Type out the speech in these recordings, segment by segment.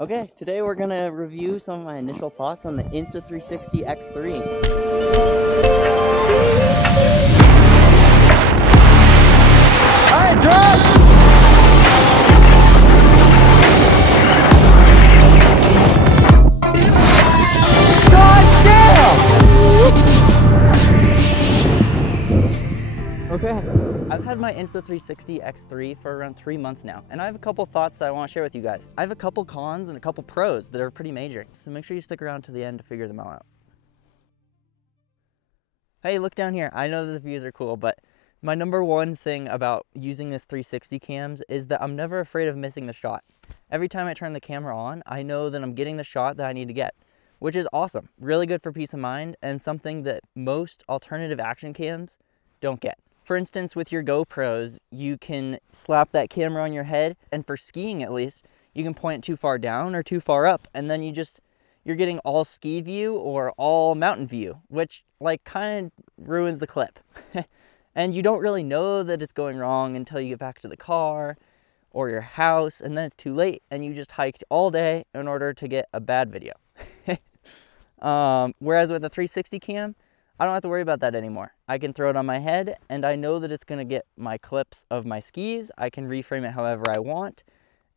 Okay, today we're gonna review some of my initial thoughts on the Insta360 X3. Alright, drop! Okay, I've had my Insta360 X3 for around 3 months now, and I have a couple thoughts that I want to share with you guys. I have a couple cons and a couple pros that are pretty major, so make sure you stick around to the end to figure them all out. Hey, look down here. I know that the views are cool, but my number one thing about using this 360 cams is that I'm never afraid of missing the shot. Every time I turn the camera on, I know that I'm getting the shot that I need to get, which is awesome. Really good for peace of mind and something that most alternative action cams don't get. For instance, with your GoPros, you can slap that camera on your head, and for skiing at least, you can point it too far down or too far up, and then you're getting all ski view or all mountain view, which like kind of ruins the clip. And you don't really know that it's going wrong until you get back to the car or your house, and then it's too late and you just hiked all day in order to get a bad video. Whereas with the 360 cam, I don't have to worry about that anymore. I can throw it on my head and I know that it's gonna get my clips of my skis. I can reframe it however I want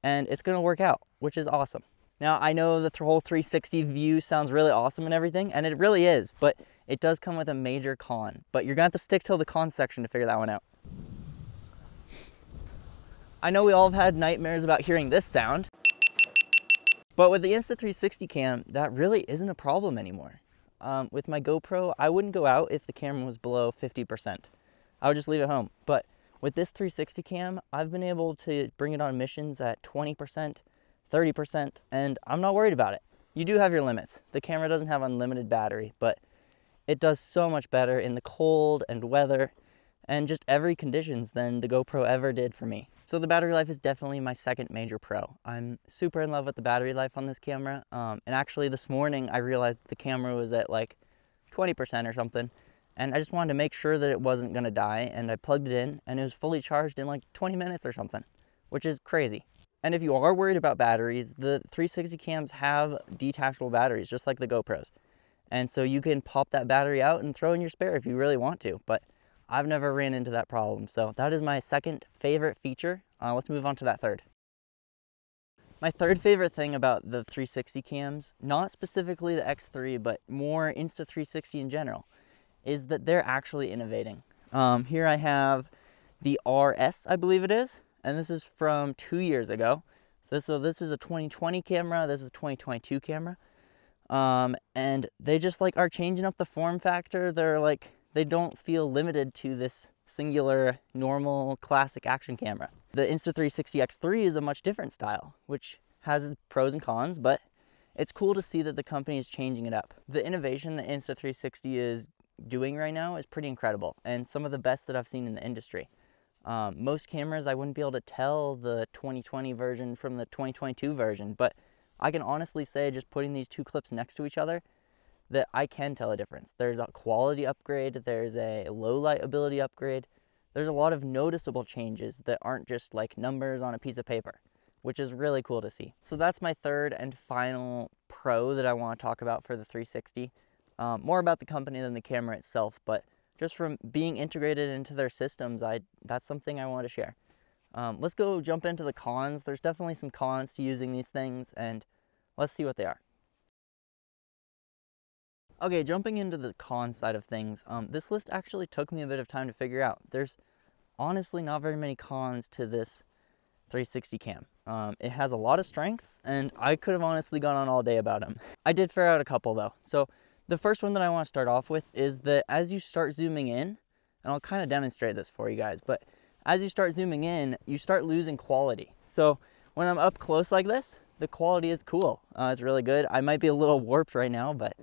and it's gonna work out, which is awesome. Now, I know the whole 360 view sounds really awesome and everything, and it really is, but it does come with a major con. But you're gonna have to stick till the con section to figure that one out. I know we all have had nightmares about hearing this sound, but with the Insta360 cam, that really isn't a problem anymore. With my GoPro, I wouldn't go out if the camera was below 50%. I would just leave it home. But with this 360 cam, I've been able to bring it on missions at 20%, 30%, and I'm not worried about it. You do have your limits. The camera doesn't have unlimited battery, but it does so much better in the cold and weather and just every conditions than the GoPro ever did for me. So the battery life is definitely my second major pro. I'm super in love with the battery life on this camera. And actually this morning I realized the camera was at like 20% or something. And I just wanted to make sure that it wasn't gonna die, and I plugged it in and it was fully charged in like 20 minutes or something, which is crazy. And if you are worried about batteries, the 360 cams have detachable batteries, just like the GoPros. And so you can pop that battery out and throw in your spare if you really want to, but I've never ran into that problem. So that is my second favorite feature. Let's move on to that third. My third favorite thing about the 360 cams, not specifically the X3, but more Insta360 in general, is that they're actually innovating. Here I have the RS, I believe it is, and this is from 2 years ago. So this is a 2020 camera, this is a 2022 camera. And they just like are changing up the form factor. They don't feel limited to this singular, normal, classic action camera. The Insta360 X3 is a much different style, which has its pros and cons, but it's cool to see that the company is changing it up. The innovation that Insta360 is doing right now is pretty incredible, and some of the best that I've seen in the industry. Most cameras, I wouldn't be able to tell the 2020 version from the 2022 version, but I can honestly say, just putting these two clips next to each other, that I can tell a difference. There's a quality upgrade, there's a low light ability upgrade, there's a lot of noticeable changes that aren't just like numbers on a piece of paper, which is really cool to see. So that's my third and final pro that I want to talk about for the 360. More about the company than the camera itself, but just from being integrated into their systems, that's something I want to share. Let's go jump into the cons. There's definitely some cons to using these things, and let's see what they are. Okay, jumping into the con side of things, this list actually took me a bit of time to figure out. There's honestly not very many cons to this 360 cam. It has a lot of strengths, and I could have honestly gone on all day about them. I did figure out a couple though. So the first one that I want to start off with is that as you start zooming in, and I'll kind of demonstrate this for you guys, but as you start zooming in, you start losing quality. So when I'm up close like this, the quality is cool. It's really good. I might be a little warped right now, but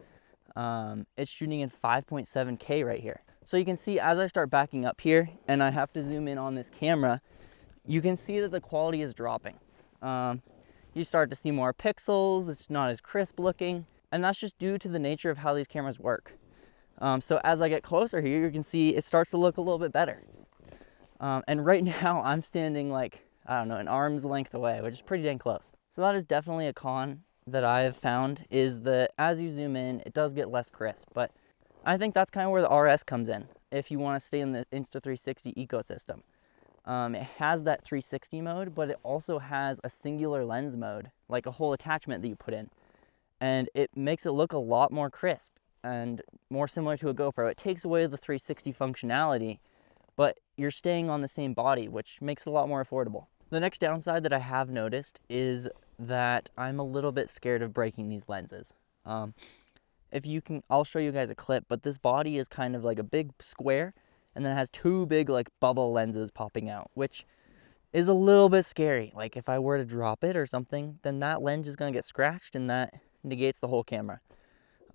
it's shooting in 5.7K right here. So you can see as I start backing up here and I have to zoom in on this camera, you can see that the quality is dropping. You start to see more pixels, it's not as crisp looking, and that's just due to the nature of how these cameras work. So as I get closer here, you can see it starts to look a little bit better. And right now I'm standing like, I don't know, an arm's length away, which is pretty dang close. So that is definitely a con that I have found, is that as you zoom in, it does get less crisp. But I think that's kind of where the RS comes in, if you want to stay in the Insta360 ecosystem. It has that 360 mode, but it also has a singular lens mode, like a whole attachment that you put in. And it makes it look a lot more crisp and more similar to a GoPro. It takes away the 360 functionality, but you're staying on the same body, which makes it a lot more affordable. The next downside that I have noticed is that I'm a little bit scared of breaking these lenses. If you can, I'll show you guys a clip, but this body is kind of like a big square, and then it has two big like bubble lenses popping out, which is a little bit scary. Like if I were to drop it or something, then that lens is gonna get scratched and that negates the whole camera.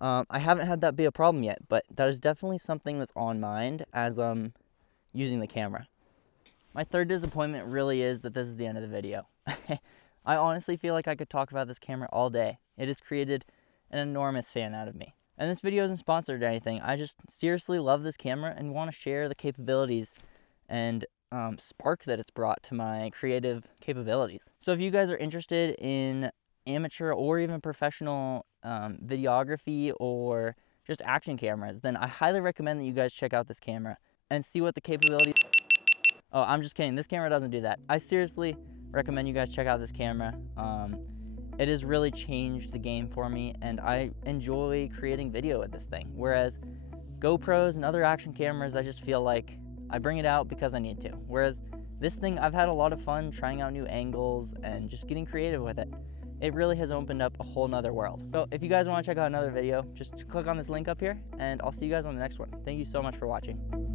I haven't had that be a problem yet, but that is definitely something that's on mind as I'm using the camera. My third disappointment really is that this is the end of the video. I honestly feel like I could talk about this camera all day. It has created an enormous fan out of me. And this video isn't sponsored or anything. I just seriously love this camera and want to share the capabilities and spark that it's brought to my creative capabilities. So if you guys are interested in amateur or even professional videography or just action cameras, then I highly recommend that you guys check out this camera and see what the capabilities. Oh, I'm just kidding. This camera doesn't do that. I seriously recommend you guys check out this camera. It has really changed the game for me, and I enjoy creating video with this thing. Whereas GoPros and other action cameras, I just feel like I bring it out because I need to. Whereas this thing, I've had a lot of fun trying out new angles and just getting creative with it. It really has opened up a whole nother world. So if you guys want to check out another video, just click on this link up here, and I'll see you guys on the next one. Thank you so much for watching.